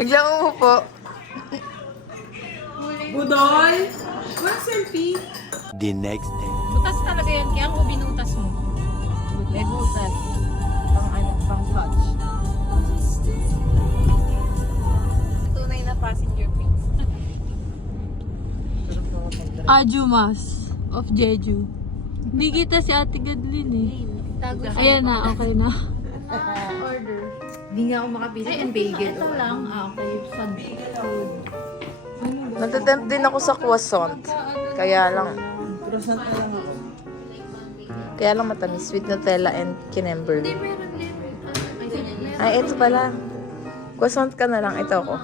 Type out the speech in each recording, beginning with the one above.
Biglang umupo. Budoy! What's selfie? The next day. Butas talaga yan, kaya ako binutas mo. May butas. Pang touch. Tunay na passenger face. Ajumas of Jeju. Hindi kita si Ate Gadlin eh. Tago siya. Ayan na, okay na. Order. Hindi nga ako makabili ng bagel. Ito lang. Okay. Food. Natatempt din ako sa croissant. Kaya lang matamis. Sweet Nutella and Kinemberly. Ay, ito pala. Croissant ka na lang. Ito ako.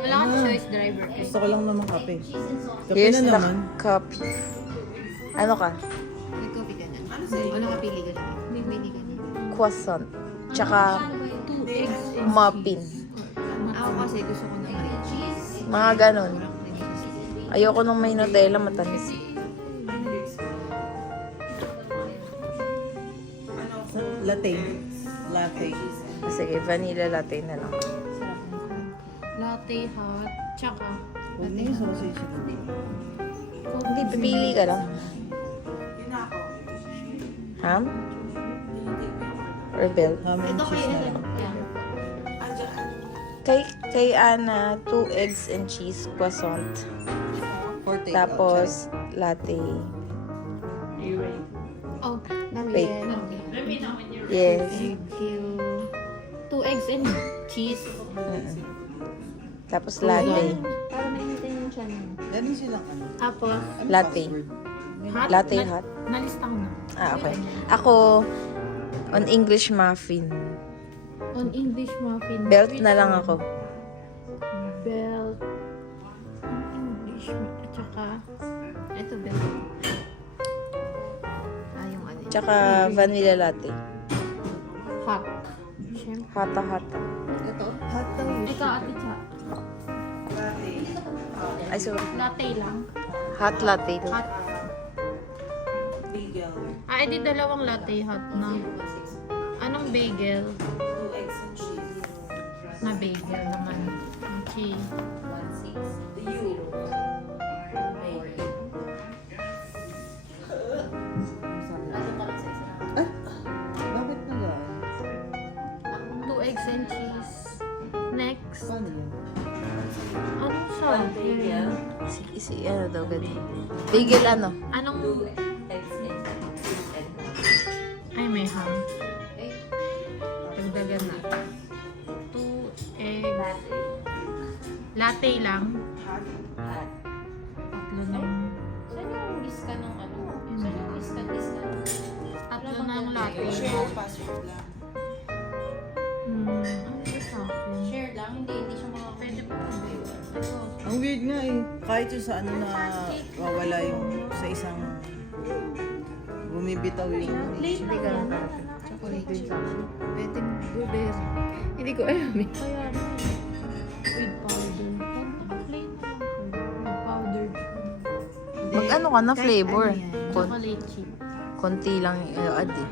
Wala kang choice driver. Gusto ko lang naman kape. Kape Here's na the naman. copy. Ano ka? May coffee ka na. Ano kapili ka na? May pili ka na. Croissant. Tsaka 2 eggs and muffin. Ako kasi gusto ko na Mga ganon. Ayoko nung may Nutella matamis. Latte. Latte. Sige, vanilla latte na lang. latte hot. Tsaka. Huwag na yung sausage. Hindi, pipili ka lang. Ham? Or bell? Ham and cheese na lang. Kay Ana, 2 eggs and cheese croissant. For takeout. Tapos, latte. Oh, Wait. Navien. Yes. Thank you. 2 eggs and cheese. Tapos latte. Para mainitin yung tiyan mo. Ganun silang ano. Tapos, Latte. hot. Latte hot. Nalista ko na. Okay. Ako, on English muffin. On English muffin. Belt na lang ako. Belt. On English. At saka, Ito ba? Yung ano. Tsaka vanilla latte. hot. Siyempre. Hata-hata. Ito? Hot daw yun. Ikaw, ate Cha. Ay, sorry. Latte lang. Hot latte. Hot. Bagel. Edi dalawang latte hot na. Anong bagel? 2 eggs and cheese. Na bagel naman. Ang cheese. Bakit na lang? 2 eggs and cheese. Next. Paano yun? Anong sabi? Si ano daw, ganun. Bagel ano? Anong... Ay, may ham. Dagdagan na. 2 eggs. Latte lang. Tatlo na yung... Saan yung iska ng ano? Saan yung iska? Tatlo na yung latte. Share password lang. Ano ba sa akin? Share lang? Hindi siya mga... Pwede pa ba? Ang weird nga eh. Kahit yung sa ano na wawala yung sa isang bumibitaw yung Hindi ka lang talaga. Chocolate chip. Pwede blueberry. Hindi ko alam eh. Kaya na. With powder. Plain na lang kayo. With powder. Mag-ano ka na flavor? Chocolate chip. Konti lang i-add eh.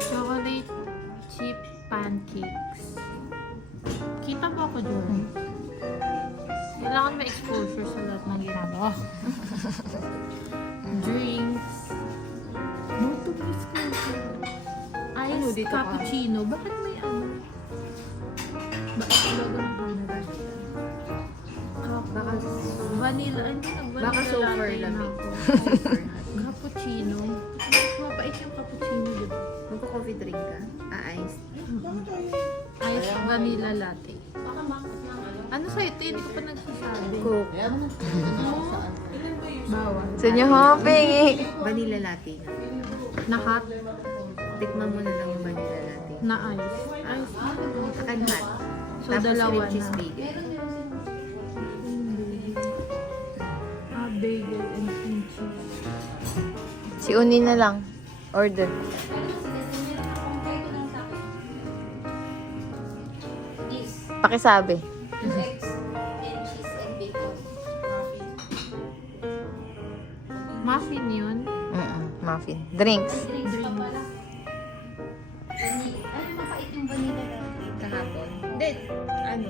Chocolate chip pancakes. Kita mo ako, Jordan? Kailangan may exposure sa lahat ng ginagawa. Drinks. Buto please ko. Ice dito ka? cappuccino. Bakit may ano? Bakit logo ng Canada? Baka Vanilla. Hindi nag-vanilla Baka super latte na lamig. ako. Cappuccino. Mapait yung cappuccino, di ba? magpa-coffee drink ka? Iced. Ice vanilla latte. Ano sa'yo ito? Hindi ko pa nagsasabi. Coke. Bawal. Sa inyo hopping Vanilla latte. Na hot. Tikman mo na lang yung vanilla latte. Na ice. Ice. Akan hot. So, Tapos dalawa with cheese na. bagel. Bagel and cream cheese. Si Uni na lang. Order. Pakisabi. Muffin yun. Muffin. Drinks. Drinks. Ano mapait yung vanilla latte? kahapon. Hindi, ano.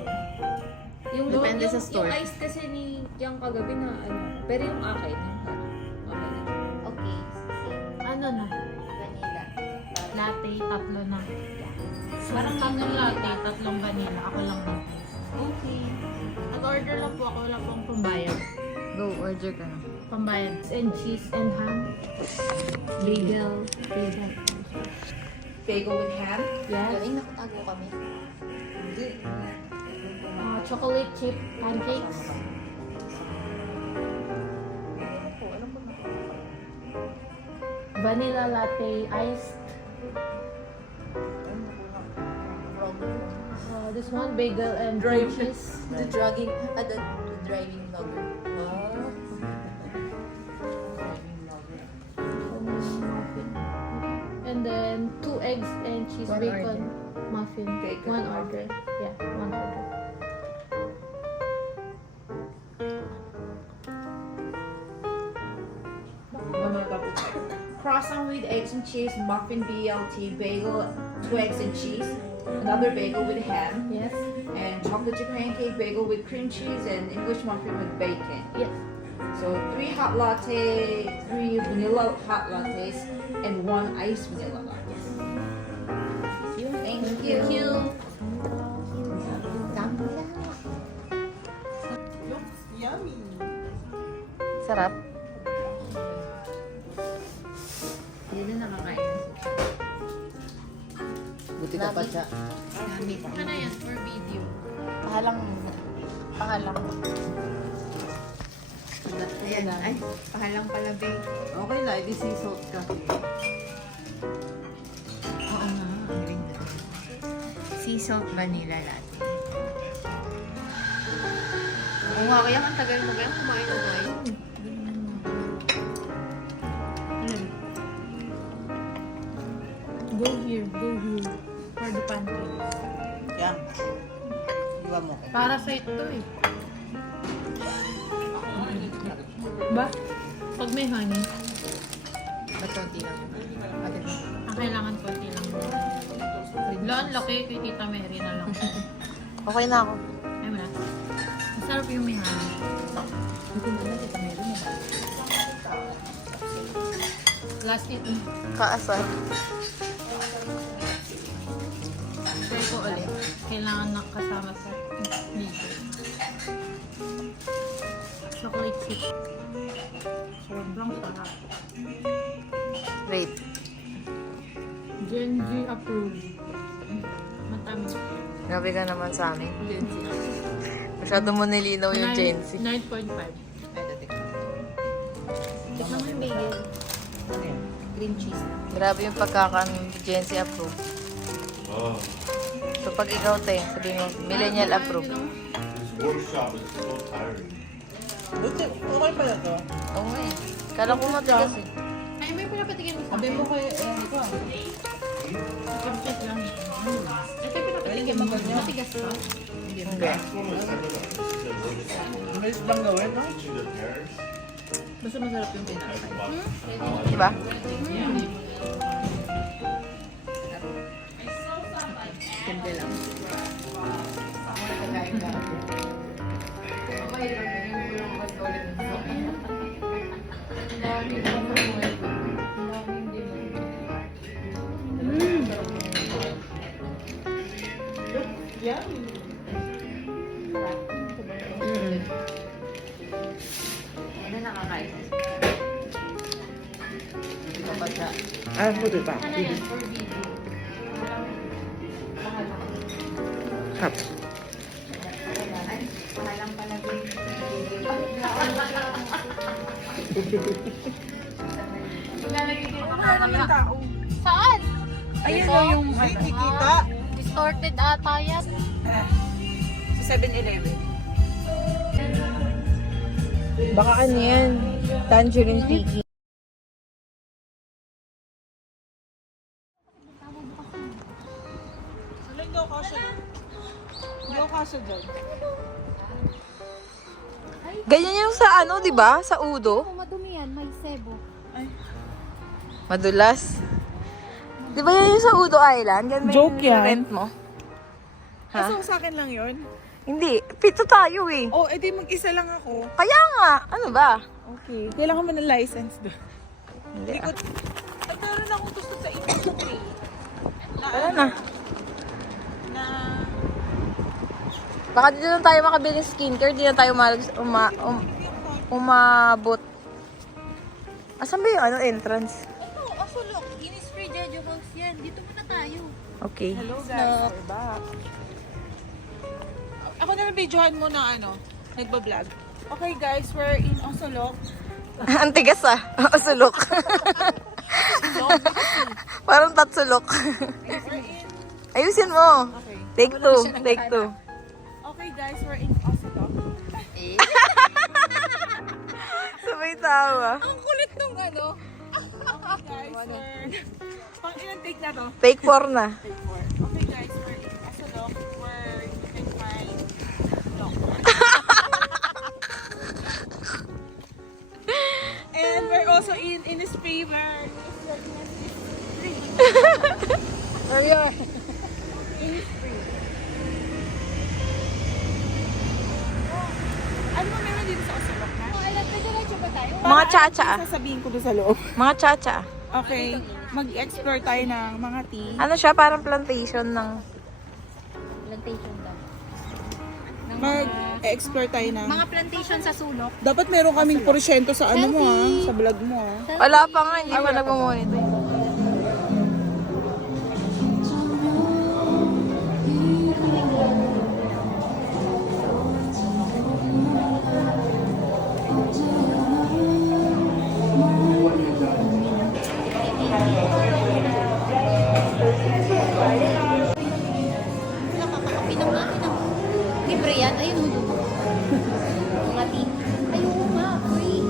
Yung, Depende yung, sa store. Yung ice kasi ni yung kagabi na ano. Pero yung akin, yung hot. Okay na. Okay. Ano na? Vanilla. Latte, tatlo na. Parang tatlong latte, tatlong vanilla. Ako lang na. Okay. Nag-order lang po ako. Wala po akong pambayad. Go, order ka na. Pambayad. And cheese and ham. Bagel. Bagel. Bagel with ham? Yes. Galing nakatago kami. Hindi. Chocolate chip pancakes. Vanilla latte iced. This one bagel and cream cheese. The driving vlogger. And then 2 eggs and cheese One bacon muffin. Bacon One muffin. order. Yeah, one order. Croissant with eggs and cheese, muffin BLT, bagel, 2 eggs and cheese, another bagel with ham, Yes. and chocolate chip pancake, bagel with cream cheese, and English muffin with bacon. Yes. So 3 hot latte, 3 vanilla hot lattes, and 1 iced vanilla latte. Thank you. Yummy. Sarap. Hindi na nakakain. Buti ka pa siya. Ano yan for video? Pahalang. Pahalang. Ayan. Ay, pahalang pala, babe. Okay na, edi sea salt ka. Oo nga, ang ring na. Sea salt vanilla latte. Oo nga, kaya ang tagal mo kaya kumain na ngayon. Go here, go here. For the pancakes. Yan. Iwan mo. Para sa ito eh. Ba? Pag may honey, Ba't konti lang? Bakit? ang kailangan konti lang. Bigla ang laki kay Tita Mary na lang. Okay na ako. Ay mo na. Masarap yung may honey. Hindi mo na kita meron na. Last it. Kaasar. Try ko ulit. Kailangan nakasama sa dito. Chocolate chip. Sobrang sarap. Rate. Gen Z approved. Matamis. Grabe ka naman sa amin. Masyado mo nilinaw yung Gen Z. 9.5. Tignan mo yung bagel. Cream cheese. Grabe yung pagkakan Gen Z approved. So pag ikaw sabihin mo, millennial approved. This workshop is so tiring. Buti, okay pala to. Oo nga eh. Kala ko matigas eh. Ay, may pinapatigyan mo sa Sabi akin. mo kay Erika. Complete lang. Ito yung pinapatigyan mo. Matigas ba? Hindi. Last one was similar. This is a workshop. Bilis lang gawin, no? Teaching the parents. Basta masarap yung pinakain. Diba? Simple lang. Ano nakakain? Ah, buti pa. Ano yan for video? Cut. Ay, pahalang pala, babe. Saan? Ayun o yung kita. Distorted ata yan. Sa 7-Eleven. Baka ano yan? Tangerine Piki. Hindi ako kasha. Hindi ako kasha dyan. Ganyan yung sa ano, di ba? Sa Udo. Madumi yan, may sebo. Madulas. Di ba yan yung sa Udo Island? Yan may Joke yan. rent mo. Ha? So, sa akin lang yun? Hindi. Pito tayo eh. Oh, edi mag-isa lang ako. Kaya nga. Ano ba? Okay. Kailangan mo ng license doon. Hindi ah. Ay, meron akong gusto sa industry. Wala na. Na... Baka dito lang tayo makabili ng skincare. Di na tayo umabot. Asan ba yung ano, entrance? Ito, also look, Innisfree Jeju House yan. Dito muna tayo. Okay. Hello guys, we're back. Ako na lang videohan mo na ano, nagbablog. Okay guys, we're in Osolok. Ang tigas ah. Usulok. Parang tatsulok. We're in... Ayusin mo. Okay. Take two. Take two. Okay guys, we're in Osolok. Sabay tawa. Ang kulit nung ano. Okay guys, we're... Pang ilang take na to? Take 4 na. Take 4. Okay guys, we're in Osolok where you can find doctor. And we're also in Innisfree where There we are. ano ba meron dito sa Osolok na? Alam, diretso ba tayo? Mga chacha. Sasabihin ko doon sa loob. Mga chacha. Okay, mag-explore tayo ng mga tea. Ano siya? Parang plantation ng... Plantation daw. Mag-explore tayo ng... Mga plantation sa sulok. Dapat meron kaming porsyento sa ano mo sa vlog mo Wala pa nga. Hindi pa nagmamonitor. Nakakakapi ng makina. Libre yan. Ayun mo doon. Mga tea. Ayun mo nga. Free.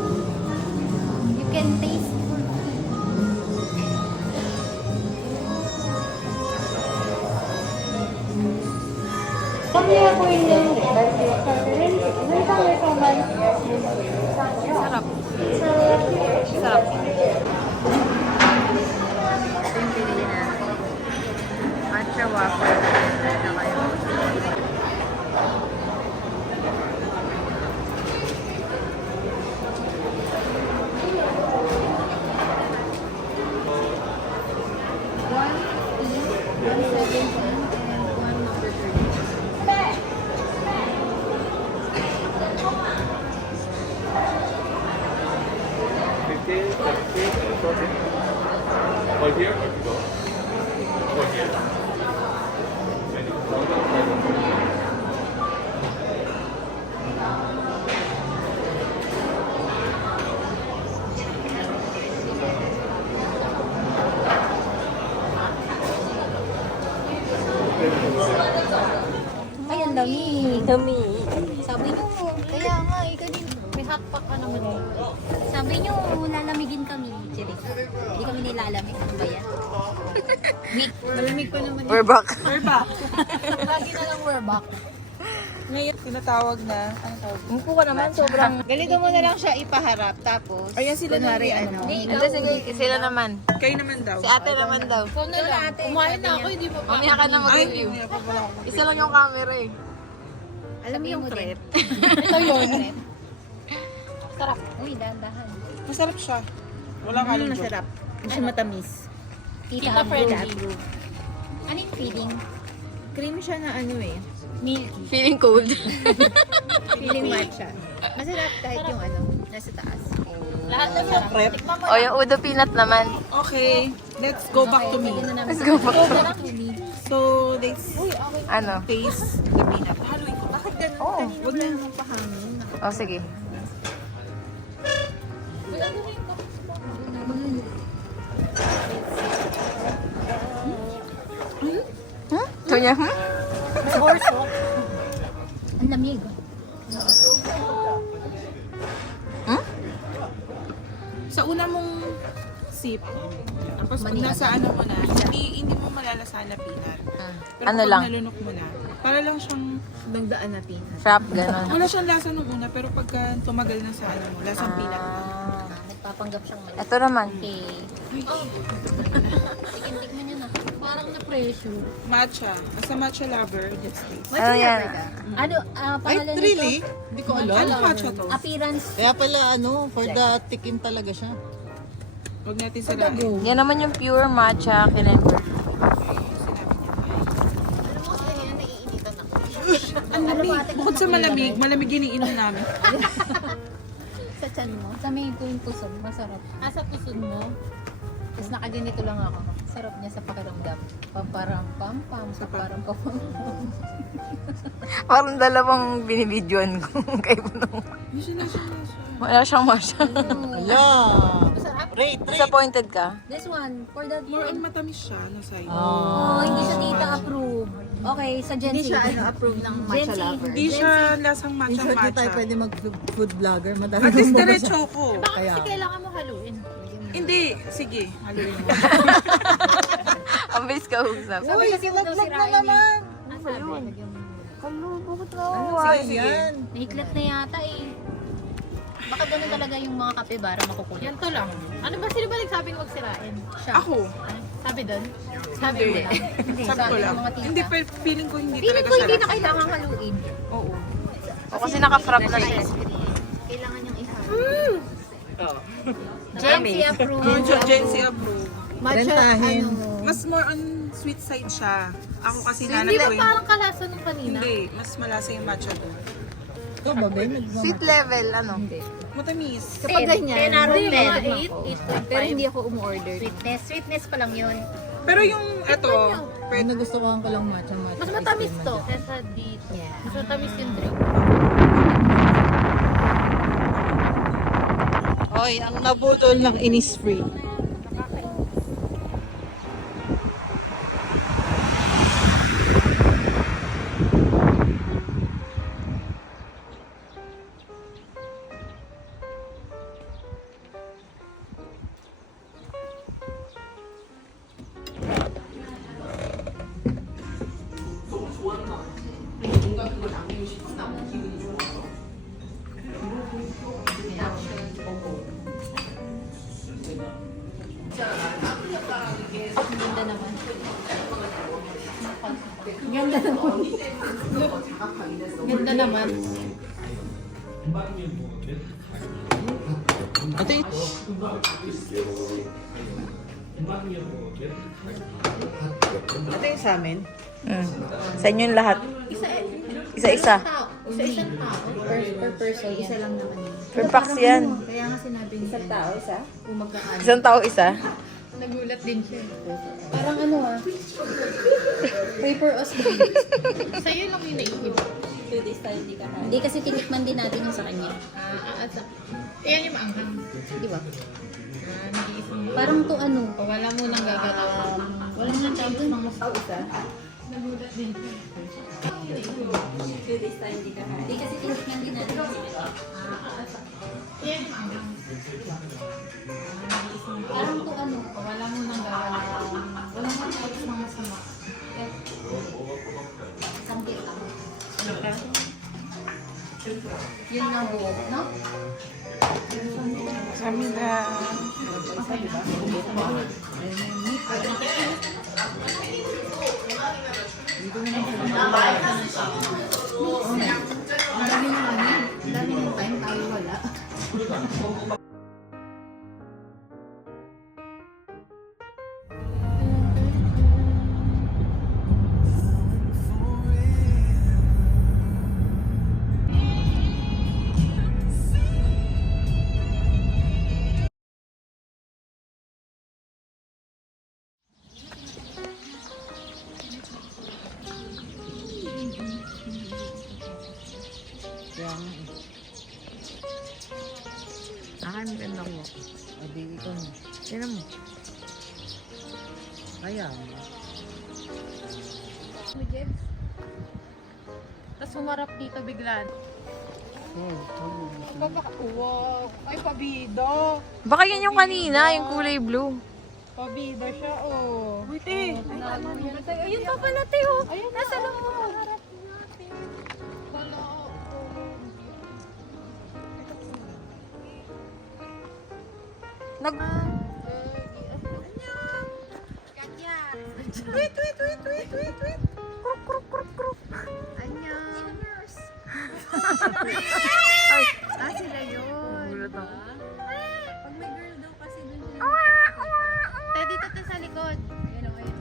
You can taste for free. Sarap. Sarap. Matcha waffle. Saka yung... Or here or to go? Or here? Ay, ang dami. Dami. Sabi nyo, kaya nga, kanina, may hotpack ka naman. Sabi nyo, lalamigin kami. Chiris. Hindi kami nilalamig. Ano ba yan? Week. Malamig pa naman. We're back. Lagi na lang we're back. ngayon tinatawag na ano tawag Umupo ka naman. Sobrang... Ganito mo na lang siya ipaharap, tapos, ayan sila na ano Hindi, sige. Sila naman. kayo naman daw Si ate naman daw. Ikaw na lang. Kumain na ako, hindi mo pa. Mamaya ka na mag-review. hindi ako pala ako Isa lang yung camera eh. Alam mo yung threat. ito yun. Sarap. Uy, dahan-dahan. masarap siya wala ka lang Masarap. Kasi matamis. Tita friendly. Anong feeling? Cream siya na ano eh. Milky. Feeling cold. Feeling matcha. Masarap kahit yung ano, nasa taas. Lahat na sarap. prep O, yung udo peanut naman. okay let's go back to me Let's go back. so let's Ano? taste the peanut haluin ko bakit ganun Huwag na naman pahangin. O, sige. So niya, Ang lamig. sa una mong sip tapos pag nasa ano mo na hindi mo malalasahan na peanut pero Ano pag lang? nalunok mo na para lang siyang Nagdaan na peanut. Shop, gano'n. wala siyang lasa nung una pero pagka tumagal na sa ano mo lasang peanut na Nagpapanggap siyang mali. Ito naman. Okay. Oh. Sige, tikman nyo na. Parang presyo? Matcha. As a matcha lover, yes please. Ano yan? Ano, pangalan nito? Really? Hindi ko alam. Ano matcha to? Appearance. Kaya pala for the tikim talaga siya. Huwag natin salain. Yan naman yung pure matcha kinemper. Ang lamig. Bukod sa malamig, malamig iniinom namin. Sa tiyan mo. Sa may pusod. Masarap. Sa pusod mo? Tapos nakaganito lang ako. Sarap niya sa pakiramdam. Pamparam-pam-pam. Pamparam-pam. Parang dalawang binibidyoan ko. Kay Punong. Wala siyang matcha. Wala. Rate. Disappointed ka? This one, for that More on matamis siya na side. Oh, hindi siya tita approve. Okay, sa Gen Z. Hindi siya approve ng matcha lover. Hindi siya lasang matcha-matcha. Pwede mag-food vlogger. Madami At least mong diretso ko. Baka kasi kailangan mo haluin. Hindi. Sige. Haluin mo. Ang bilis ka usap. Sabi kasi mo daw sirain naman. Ang sabi? Sige, sige. Nahiklat na yata eh. Baka ganun talaga yung mga kapibara makukulit. Yan to lang. Ano ba? Sino ba nagsabing huwag sirain? Siya. Ako. Sabi doon? Sabi mo lang. Sabi ko lang. mga tita. Hindi, feeling ko hindi Feeling talaga ko siya hindi na lasang. kailangan haluin. Oo. O kasi naka-frap na siya. Kailangan niyang ihalo. Gen Z approve. Gen Z approve. Rentahin. Mas more on sweet side siya. Ako kasi nanay Hindi ko ba yung... parang kalasa nung kanina? Hindi, mas malasa yung matcha doon. Ito ba, Ben? Sweet level, ano? Matamis. Kapag ganyan, 10 out of 10. 8, pero hindi ako umu-order. Sweetness pa lang yun. Pero yung ito, Ay, nagustuhan ko lang matcha. Mas matamis to kesa dito. Mas matamis yung drink. Hoy, ang nabudol ng Innisfree. Ganda naman. Ito yung sa amin. Sa inyo yung lahat. Isa-isa. Sa isang tao, per person, isa lang naman yun. Per packs yan. Kaya nga sinabi niya. Isang tao, isa? Kung magkakaano. Isang tao isa. Nagulat din siya. Parang ano paper osmosis. Sa'yo lang yung naihip. Hindi kasi tinikman din natin yung sa kanya. Ayan yung maanghang. Di ba? Nag-iisang. Parang to ano. Wala mo nang gagalaw. Walang nang doon. Nagulat din siya. Hindi kasi tinikman din natin. Ayan yung maanghang. Parang to ano. Wala mo nang gagalaw. Wala mo nang oras ng masama. Sangkit lang. Yun ang buhok, no? Samida. Marami ng ano, dami ng time tayo wala. Yan. Akin maganda ko. Adi, ikaw na. Tignan mo. Kaya. Tapos humarap dito bigla. Wow. Ay, pabida. Baka yan yung kanina, yung kulay blue. Pabida siya, oh. Wait eh. Ayun pa pala, Teo. Ayun, nasa loob. Nag... Annyeong. Sila yun. Pag may girl daw kasi dun sila. Te, dito te sa likod. Ayun o, ayun.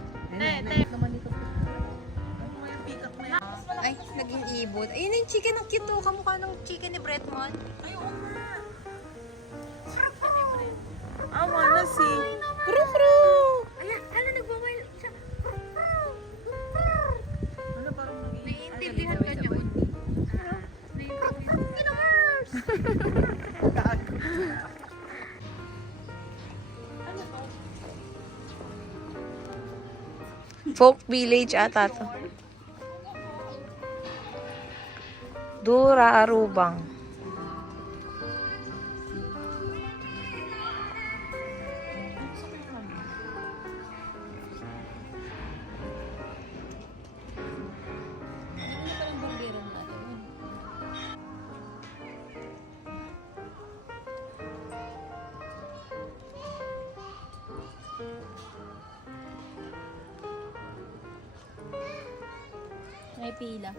Ay, naging ibon. Ayun yung chicken, ang cute oh. Kamukha ng chicken ni Bretmon. Awa na si... Ayan, hala, nagbawail siya. Naiintindihan ka niya. Folk village ata to. Dura Arubang. May pila.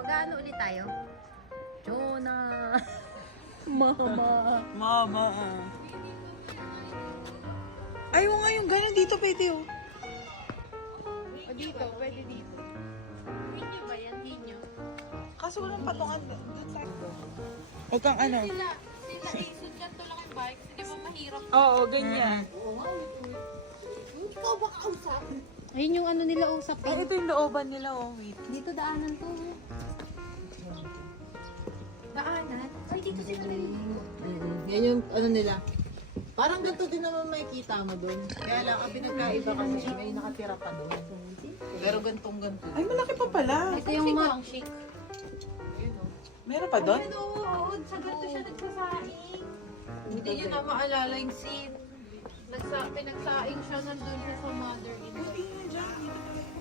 Mag-ano ulit tayo? Jonah! Mama. Ayaw nga yung ganun dito pwede oh. O dito, pwede dito. Hinyo ba yan? Hinyo? Kaso walang patungan doon tayo. Huwag kang ano. Sila sundan to lang yung bike. Hindi ba mahirap? Oo, ganyan. Ikaw ba kausap? Ayun yung ano nila usapin. Ay, ito yung looban nila oh. Wait. Dito daanan to. Daanan? Ay, dito sila rin. Yan yung ano nila. Parang ganito din naman makikita mo doon. Kaya lang, ang pinagkaiba kasi may nakatira pa doon. Pero gantong ganito. Ay, malaki pa pala. Ito yung mga... Meron pa doon? Oo, sa ganito siya nagsasaing. Hindi nyo na maalala yung scene. Pinagsaing siya nandun siya sa mother-in-law.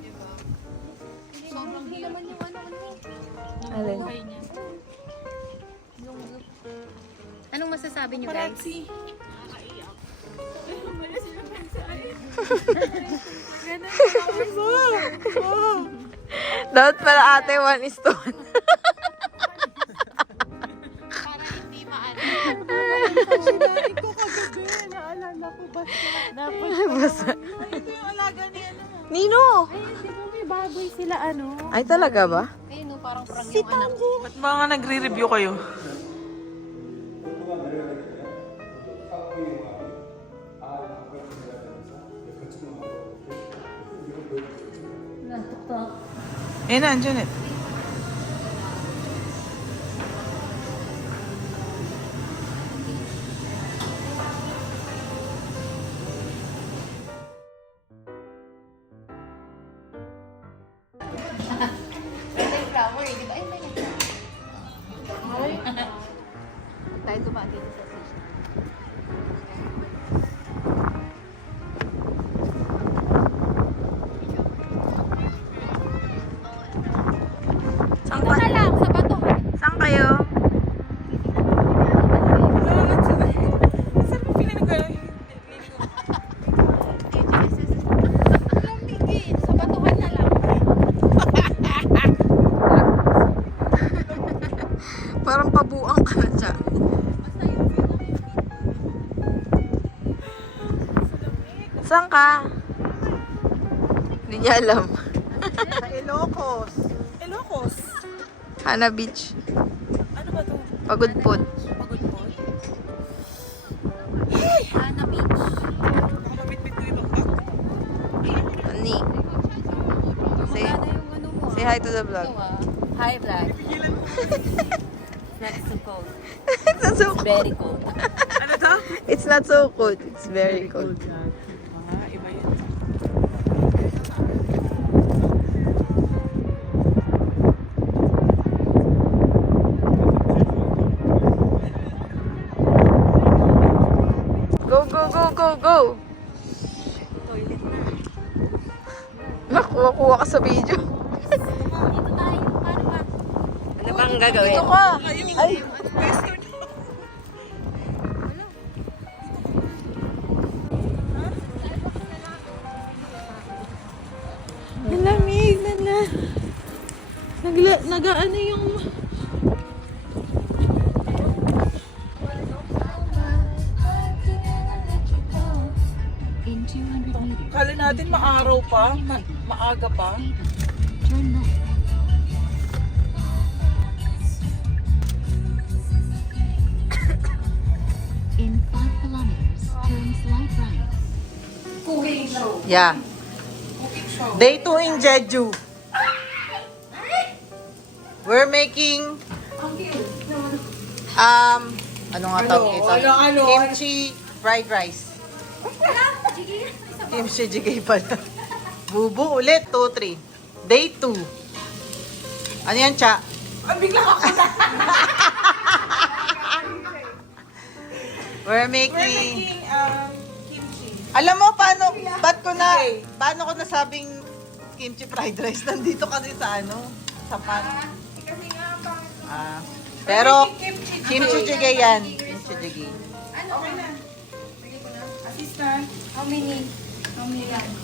Diba? Sobrang hirap naman yung Alin? buhay niya. Anong masasabi niyo guys? Parazzi. Dapat pala ate 1:1. Para hindi maano. Sinain ko kagabi. Naalala ko ba siya? Basta. Ay, ito yung alaga ni ano. Nino! Di ba may baboy sila ano? Ay, talaga ba? Ayun no, parang prang yung anak. Ba't mga nagre-review kayo? Eh na, Janet. May flower eh, di ba? Ay, may tayo dumaan dito sa station. Saan sa Batuhan. Saan kayo? Saan mo feeling ko? Lamigin, sa Batuhan na lang. Parang pabuang ka na siya. Saan ka? Hindi niya alam. Sa Ilocos. Ilocos? Hana Beach. Ano ba to? Pagudpod. Pagudpod? Ana Beach. Nakabitbit ko yung bag. Ani. Say, Ano yung ano mo? say hi to the vlog. Hi, vlog. Not so cold. It's not so cold. Very cold. Ano to? It's not so cold. It's very cold. Aha, iba yun. Go, go, go, go, go! Nakuha-kuha ka sa video. Dito tayo, paano ba? Ano bang gagawin? Dito ka! Ay! Nag-ano yung... In 200 meters, Kala natin maaraw pa, maaga pa. turn left. In 5 kilometers, turn slight right. Yeah. Day 2 in Jeju. We're making ano nga tawag ito? Kimchi fried rice. Kimchi jjigae pala. Bubu ulit, 2, 3. Day 2. Ano yan, Cha? We're making... Kimchi. Alam mo, paano ko nasabing kimchi fried rice? Nandito kasi sa sa pan. Kasi nga, Pero, kimchi jjigae yan. Kimchi jjigae. okay na. Bigay ko na. Assistant. How many yan?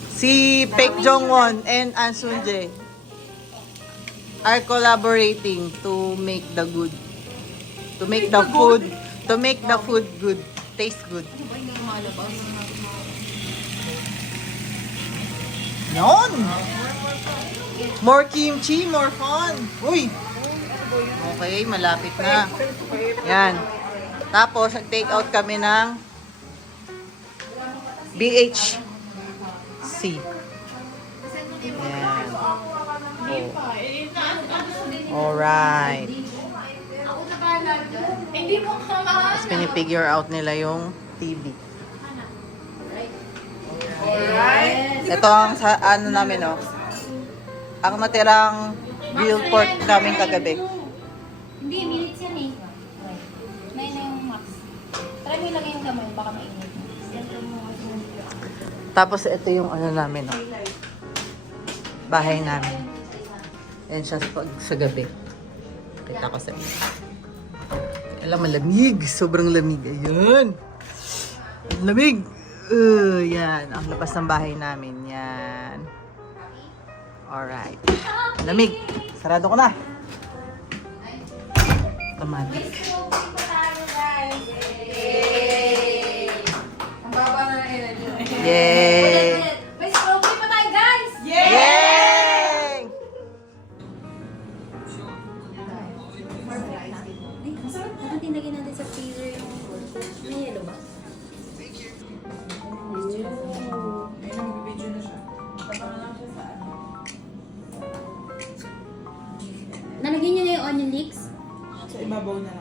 Si Paik Jongwon and An Sunjae are collaborating to make the food good, taste good. Yon! More kimchi, more fun. Uy! Okay, malapit na. Yan. Tapos, nag-take out kami ng BHC. Yan. Oh. Alright. Tapos pinipigure out nila yung TV. Ito ang namin, oh. Ang natirang grilled pork namin kagabi. Hindi, minutes yan eh. May na yung max. Try mo ilagay yung gamay, baka mainit. Tapos ito yung namin, oh. Bahay namin. Yan siya sa gabi. Kita ko sa inyo. Alam, malamig. Sobrang lamig. Ayan. Lamig. Yan. Ang labas ng bahay namin. Yan. Alright. Lamig. Sarado ko na. Automatic. Yay! May strawberry pa tayo, guys! Yay! Dapat tinagin natin sa freezer yung... May yelo ba? Nalagyan niyo na yung onion leeks? Sa ibabaw na lang.